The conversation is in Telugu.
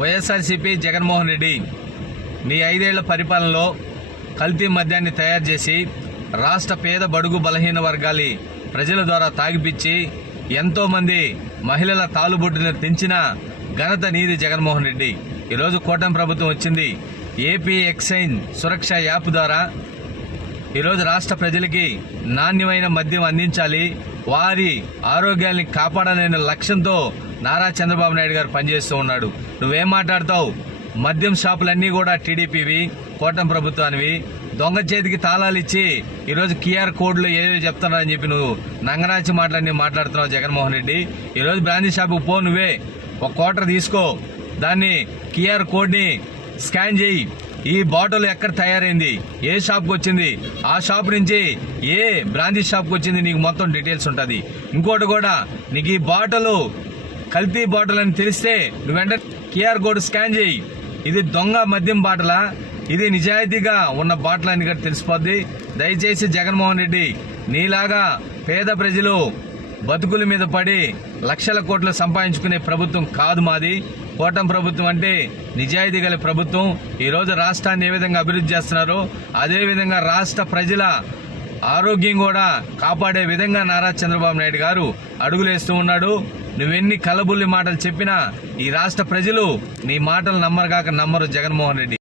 వైఎస్ఆర్సీపీ జగన్మోహన్ రెడ్డి మీ 5 ఏళ్ల పరిపాలనలో కల్తీ మద్యాన్ని తయారు చేసి రాష్ట్ర పేద బడుగు బలహీన వర్గాలి ప్రజల ద్వారా తాగిపిచ్చి ఎంతోమంది మహిళల తాలుబొట్టును తెంచిన ఘనత నీది జగన్మోహన్ రెడ్డి. ఈరోజు కూటమి ప్రభుత్వం వచ్చింది. ఏపీ ఎక్సైజ్ సురక్ష యాప్ ద్వారా ఈరోజు రాష్ట్ర ప్రజలకి నాణ్యమైన మద్యం అందించాలి, వారి ఆరోగ్యాన్ని కాపాడాలనే లక్ష్యంతో నారా చంద్రబాబు నాయుడు గారు పనిచేస్తూ ఉన్నాడు. నువ్వేం మాట్లాడతావు? మద్యం షాపులన్నీ కూడా టీడీపీవి, కూటమి ప్రభుత్వానివి. దొంగ చేతికి తాళాలు ఇచ్చి ఈరోజు QR కోడ్లు ఏదో చెప్తున్నారని చెప్పి నువ్వు నంగనాచి మాటలన్నీ మాట్లాడుతున్నావు జగన్మోహన్ రెడ్డి. ఈరోజు బ్రాందీ షాపుకి పో, నువ్వే ఒక క్వార్టర్ తీసుకో, దాన్ని QR కోడ్ని స్కాన్ చేయి. ఈ బాటిల్ ఎక్కడ తయారైంది, ఏ షాప్కి వచ్చింది, ఆ షాప్ నుంచి ఏ బ్రాందీ షాప్కి వచ్చింది, నీకు మొత్తం డీటెయిల్స్ ఉంటుంది. ఇంకోటి కూడా, నీకు ఈ బాటిల్ కల్తీ బాటిల్ అని తెలిస్తే నువ్వు వెంటనే QR కోడ్ స్కాన్ చేయి. ఇది దొంగ మద్యం బాటలా, ఇది నిజాయితీగా ఉన్న బాటల్ అని కూడా తెలిసిపోద్ది. దయచేసి జగన్మోహన్ రెడ్డి, నీలాగా పేద ప్రజలు బతుకుల మీద పడి లక్షల కోట్లు సంపాదించుకునే ప్రభుత్వం కాదు మాది. కూటమి ప్రభుత్వం అంటే నిజాయితీ గల ప్రభుత్వం. ఈరోజు రాష్ట్రాన్ని ఏ విధంగా అభివృద్ధి చేస్తున్నారో అదేవిధంగా రాష్ట్ర ప్రజల ఆరోగ్యం కూడా కాపాడే విధంగా నారా చంద్రబాబు నాయుడు గారు అడుగులేస్తూ ఉన్నాడు. నువ్వెన్ని కలబుల్లి మాటలు చెప్పినా ఈ రాష్ట్ర ప్రజలు నీ మాటలు నమ్మరు కాక నమ్మరు జగన్మోహన్ రెడ్డి.